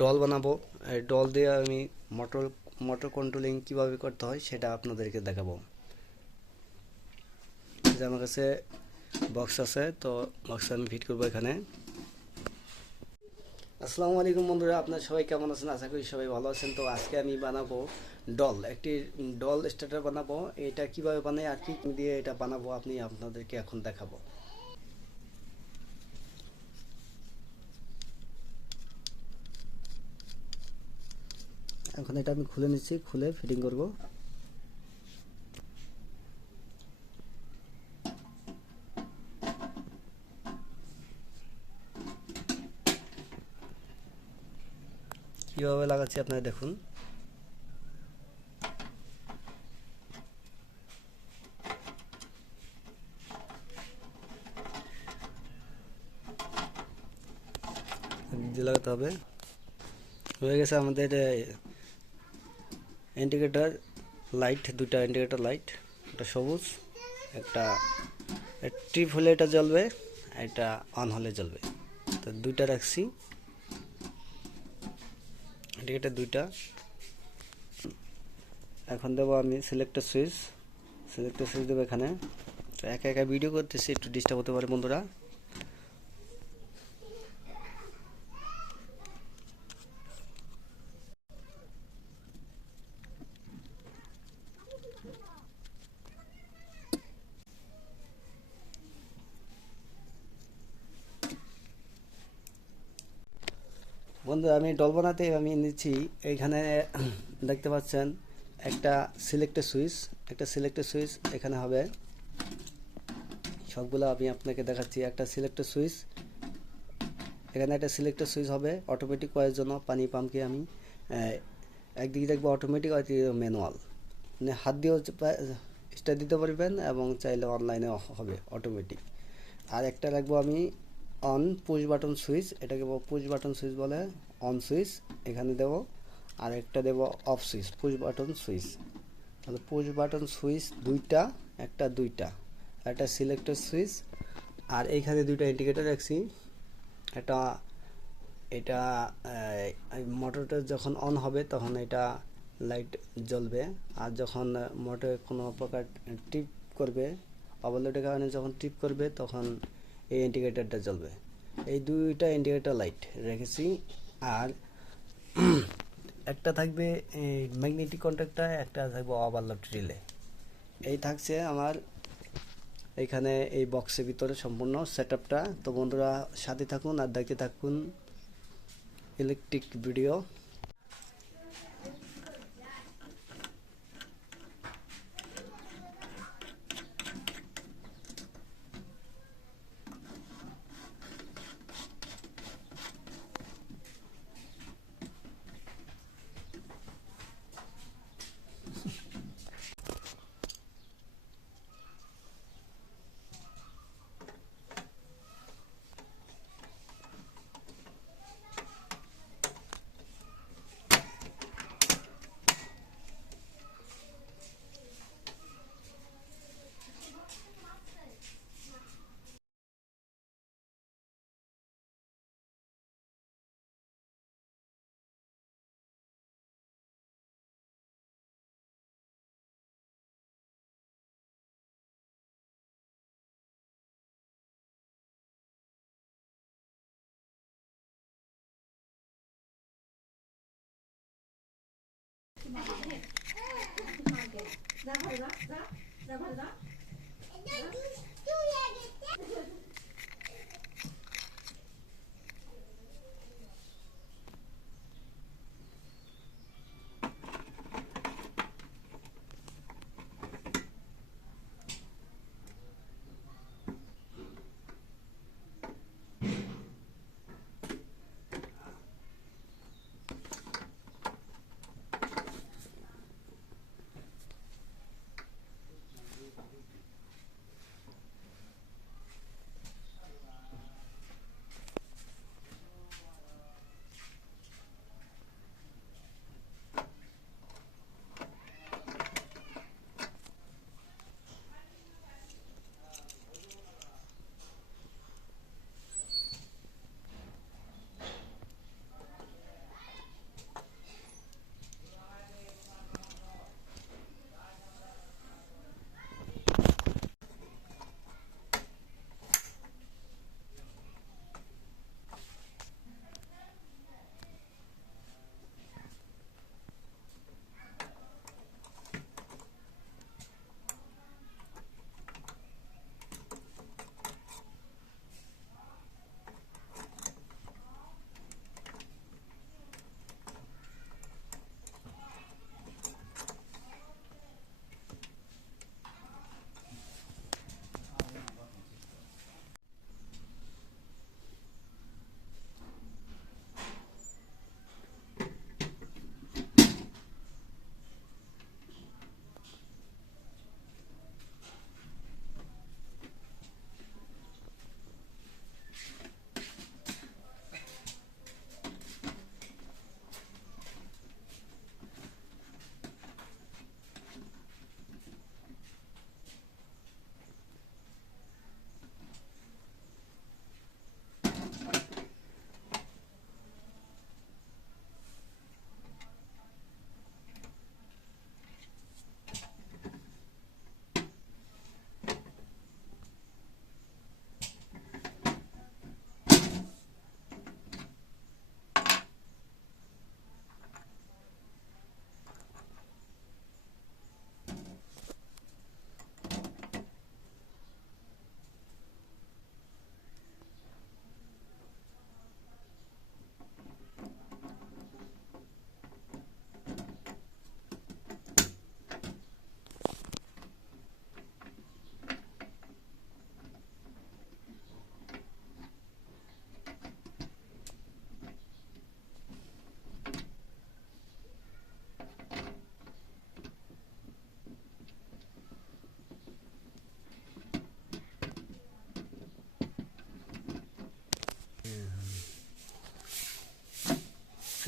Doll বানাবো। এই doll দিয়ে আমি মোটর মোটর কন্ট্রোলিং কিভাবে করতে হয় সেটা আপনাদেরকে দেখাবো। যে আমার কাছে বক্স আছে, তো বক্স আমি ফিট করবো এখানে। আসসালামু আলাইকুম বন্ধুরা, আপনারা সবাই কেমন আছেন? আশা করি সবাই ভালো আছেন। তো আজকে আমি বানাবো একটি ডল স্টার্টার বানাবো। এটা কিভাবে বানাই আর কি দিয়ে এটা বানাবো আপনাদেরকে এখন দেখাবো। এখন এটা আমি খুলে নিচ্ছি, খুলে ফিটিং করব। কিভাবে লাগাচ্ছি আপনারা দেখুন। দিয়ে লাগাতে হবে। হয়ে গেছে আমাদের ইন্ডিকেটর লাইট, দুটা ইন্ডিকেটর লাইট, একটা সবুজ, একটা ট্রিপ হলে এটা জ্বলবে, এটা অন হলে জ্বলবে। তো দুইটা রাখছি ইন্ডিকেটর দুইটা। এখন দেবো আমি সিলেক্টর সুইচ দেবো এখানে। তো একা একা ভিডিও করতেছি, একটু ডিস্টার্ব হতে পারে বন্ধুরা। আমি ডল বানাতে আমি নিচ্ছি এইখানে দেখতে পাচ্ছেন একটা সিলেক্টর সুইচ এখানে হবে। সবগুলো আমি আপনাকে দেখাচ্ছি। একটা সিলেক্টর সুইচ, এখানে একটা সিলেক্টর সুইচ হবে অটোমেটিক করার জন্য। পানি পাম্পকে আমি একদিকে দেখবো অটোমেটিক, আর ম্যানুয়াল, মানে হাত দিয়েও স্টার্ট দিতে পারবেন এবং চাইলে অনলাইনে হবে অটোমেটিক। আর একটা রাখবো আমি অন পুশ বাটন সুইচ, এটাকে পুশ বাটন সুইচ বলে, অন সুইচ এখানে দেবো। আর একটা দেবো off switch, push button switch. তাহলে পুশ বাটন সুইচ দুইটা, দুইটা, একটা সিলেক্টর সুইচ। আর এইখানে দুইটা ইন্ডিকেটর রাখছি। এটা এটা মোটরটা যখন অন হবে তখন এটা লাইট জ্বলবে, আর যখন মোটর কোনো প্রকার টিপ করবে, ওভারলোডের কারণে যখন টিপ করবে তখন এই ইন্ডিকেটরটা জ্বলবে। এই দুইটা ইন্ডিকেটর লাইট রেখেছি। আর একটা থাকবে ম্যাগনেটিক কন্ট্যাক্টর, একটা থাকবে ওভারলোড রিলে। এই থাকছে আমার এখানে এই বক্সের ভিতরে সম্পূর্ণ সেটআপটা। তো বন্ধুরা সাথে থাকুন আর দেখতে থাকুন electric video.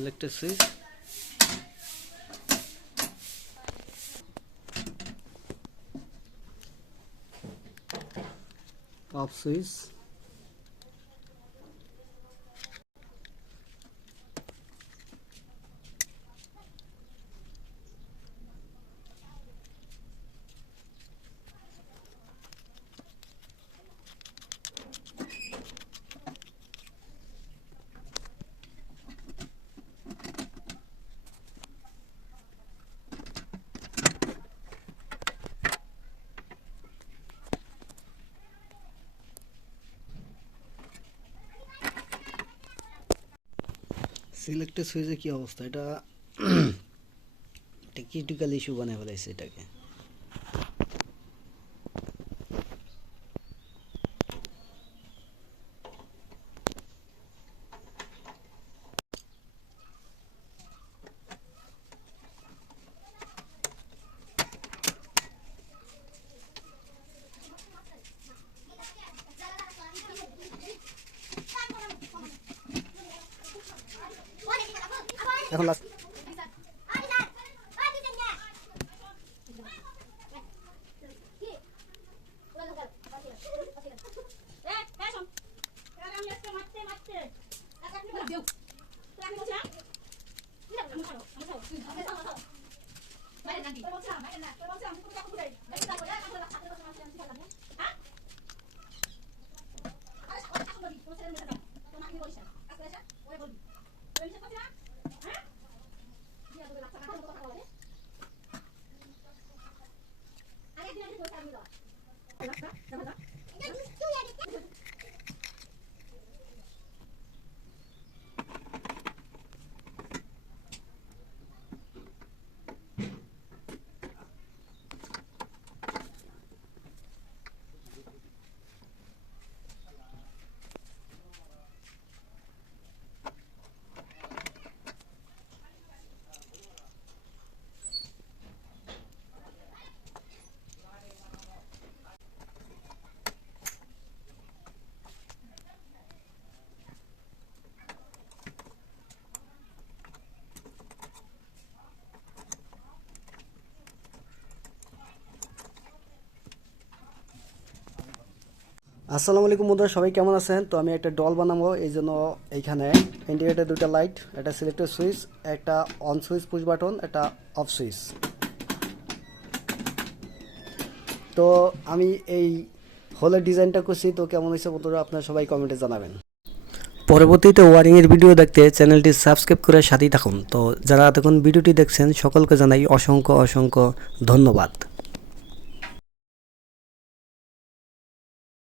Selected switch, off switch, selected সুইচে কি অবস্থা, এটা একটা ক্রিটিক্যাল ইস্যু বানিয়ে ফেলাইছে এটাকে। এখন লাস্ট আসসালামু আলাইকুম বন্ধুরা, সবাই কেমন আছেন? তো আমি একটা ডল বানাবো, এই জন্য এইখানে ইন্ডিকেটর দুটো লাইট, একটা সিলেক্টেড সুইচ, একটা অন সুইচ পুশ বাটন, একটা অফ সুইচ। তো আমি এই হোলের ডিজাইনটা করছি, তো কেমন হয়েছে বন্ধুরা আপনারা সবাই কমেন্টে জানাবেন। পরবর্তীতে ওয়ারিংয়ের ভিডিও দেখতে চ্যানেলটি সাবস্ক্রাইব করে সাথেই থাকুন। তো যারা এতক্ষণ ভিডিওটি দেখছেন সকলকে জানাই অসংখ্য অসংখ্য ধন্যবাদ।